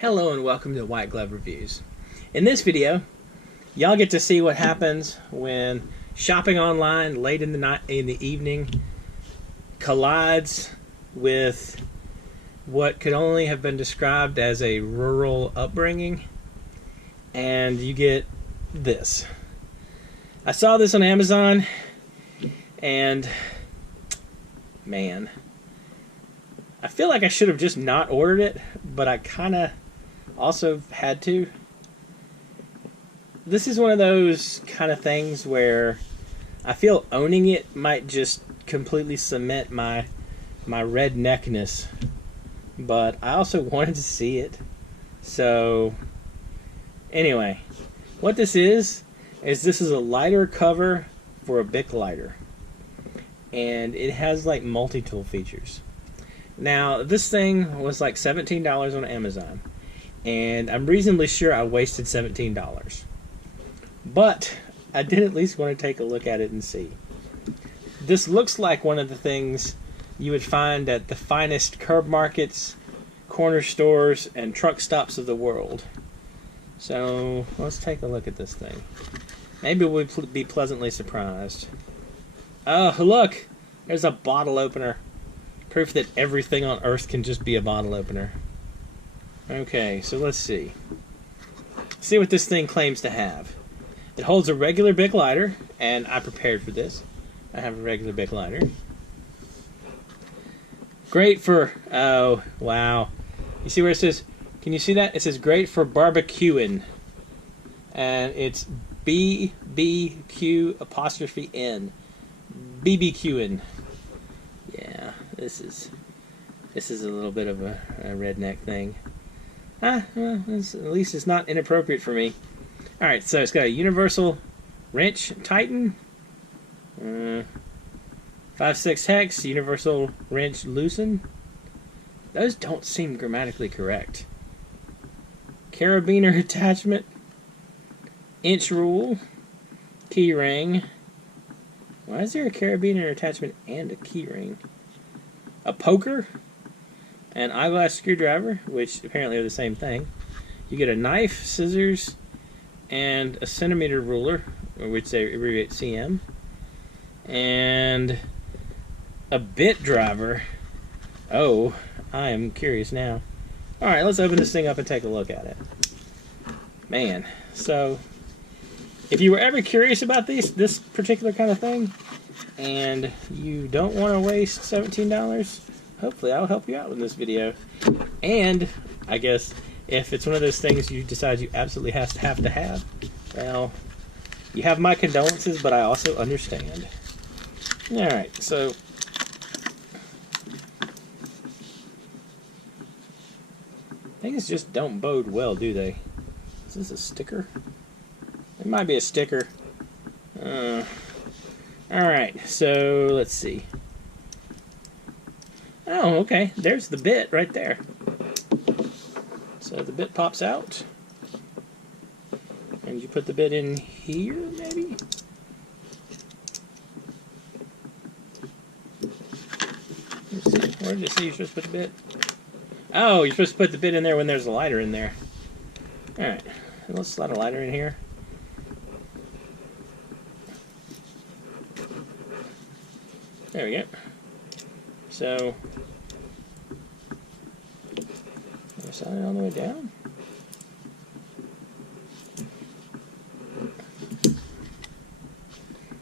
Hello and welcome to White Glove Reviews. In this video, y'all get to see what happens when shopping online late in the night, in the evening, collides with what could only have been described as a rural upbringing, and you get this. I saw this on Amazon, and man, I feel like I should have just not ordered it, but I kind of also had to. This is one of those kind of things where I feel owning it might just completely cement my redneckness, but I also wanted to see it. So anyway, what this is this is a lighter cover for a Bic lighter, and it has like multi-tool features. Now this thing was like $17 on Amazon, and I'm reasonably sure I wasted $17. But I did at least want to take a look at it and see. This looks like one of the things you would find at the finest curb markets, corner stores, and truck stops of the world. So let's take a look at this thing. Maybe we'll be pleasantly surprised. Oh, look! There's a bottle opener. Proof that everything on Earth can just be a bottle opener. Okay, so let's see. See what this thing claims to have. It holds a regular Bic lighter, and I prepared for this. I have a regular Bic lighter. Great for, oh, wow. You see where it says, can you see that? It says great for barbecuing. And it's BBQ apostrophe N. BBQing. Yeah, this is a little bit of a redneck thing. Well, at least it's not inappropriate for me. Alright, so it's got a universal wrench tighten, 5/6 hex, universal wrench loosen. Those don't seem grammatically correct. Carabiner attachment, inch rule, key ring. Why is there a carabiner attachment and a key ring? A poker, an eyeglass screwdriver, which apparently are the same thing. You get a knife, scissors, and a centimeter ruler, which they abbreviate CM, and a bit driver. Oh, I am curious now. Alright, let's open this thing up and take a look at it. Man, so if you were ever curious about this particular kind of thing, and you don't want to waste $17, hopefully I'll help you out in this video. And I guess if it's one of those things you decide you absolutely have to have, well, you have my condolences, but I also understand. Alright, so things just don't bode well, do they? Is this a sticker? It might be a sticker. Alright, so let's see. Oh, okay. There's the bit right there. So the bit pops out. And you put the bit in here, maybe? Let's see. Where did it say you're supposed to put the bit? Oh, you're supposed to put the bit in there when there's a lighter in there. Alright. Let's slide a lighter in here. There we go. So, slide it all the way down.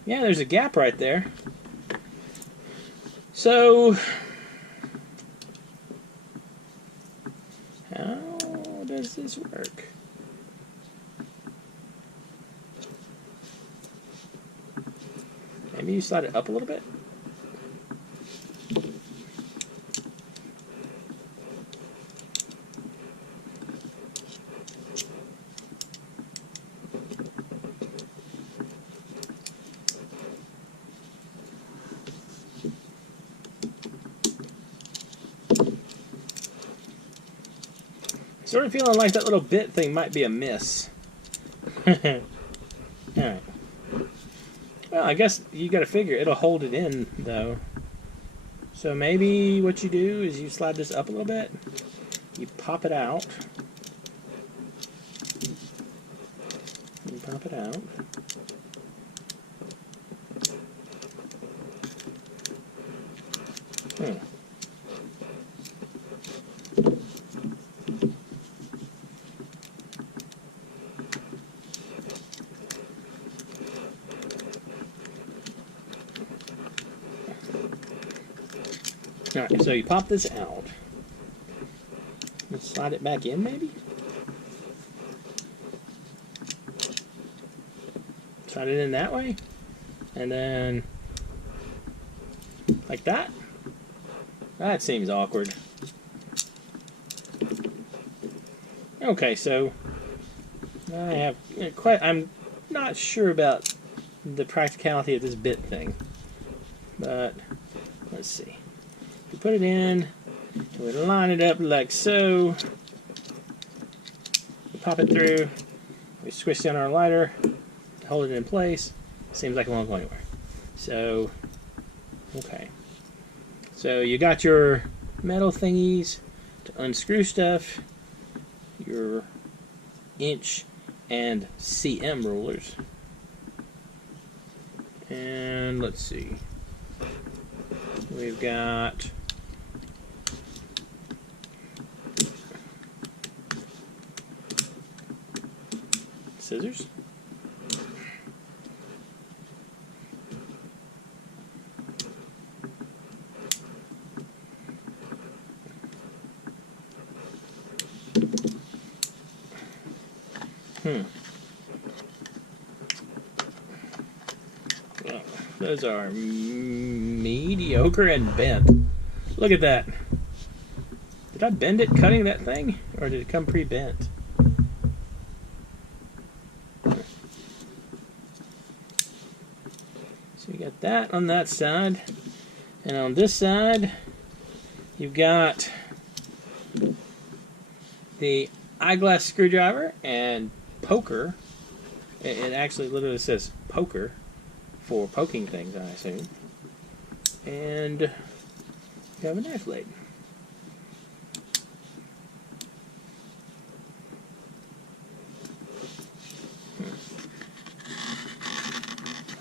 Yeah, there's a gap right there. So, how does this work? Maybe you slide it up a little bit? Sort of feeling like that little bit thing might be a miss. Alright. Well, I guess you gotta figure it'll hold it in, though. So maybe what you do is you slide this up a little bit, you pop it out, pop it out. Alright, so you pop this out. Let's slide it back in, maybe? Slide it in that way. And then, like that. That seems awkward. Okay, so I'm not sure about the practicality of this bit thing, but let's see. We put it in, and we line it up like so. We pop it through. We switch down our lighter, hold it in place. Seems like it won't go anywhere. So, okay. So you got your metal thingies to unscrew stuff, your inch and cm rulers, and let's see, we've got scissors. Well, those are mediocre and bent. Look at that. Did I bend it cutting that thing? Or did it come pre-bent? So you got that on that side. And on this side, you've got the eyeglass screwdriver and poker. It actually literally says poker for poking things, I assume. And you have a knife blade.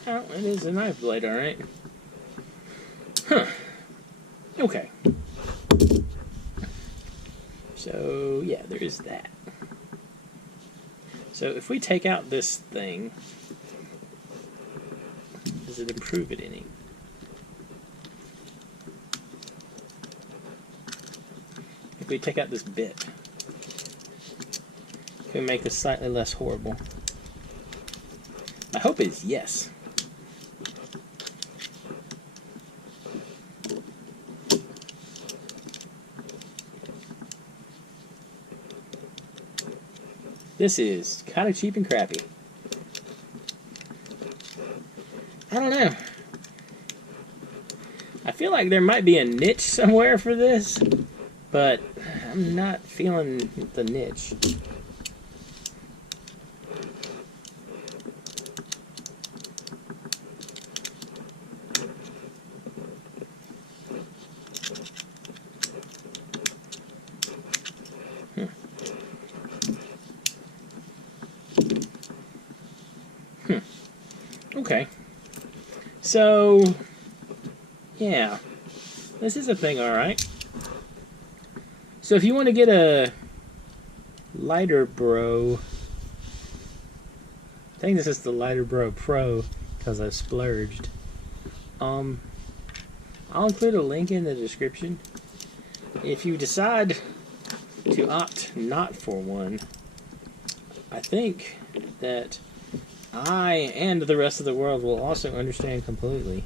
Oh, it is a knife blade, alright. Huh. Okay. So, yeah, there is that. So if we take out this thing, does it improve it any? If we take out this bit, can we make this slightly less horrible? My hope is yes. This is kind of cheap and crappy. I don't know. I feel like there might be a niche somewhere for this, but I'm not feeling the niche. Okay. So, yeah. This is a thing, alright. So if you want to get a LighterBro, I think this is the LighterBro Pro because I splurged. I'll include a link in the description. If you decide to opt not for one, I think that I and the rest of the world will also understand completely.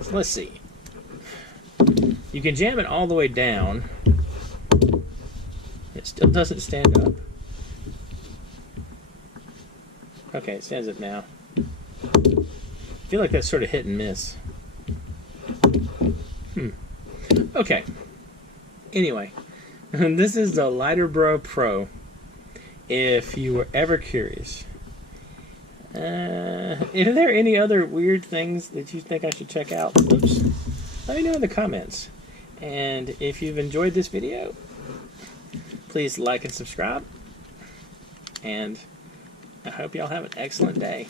So let's see. You can jam it all the way down. It still doesn't stand up. Okay, it stands up now. I feel like that's sort of hit and miss. Okay. Anyway, this is the LighterBro Pro. If you were ever curious. Are there any other weird things that you think I should check out? Oops. Let me know in the comments. And if you've enjoyed this video, please like and subscribe. And I hope y'all have an excellent day.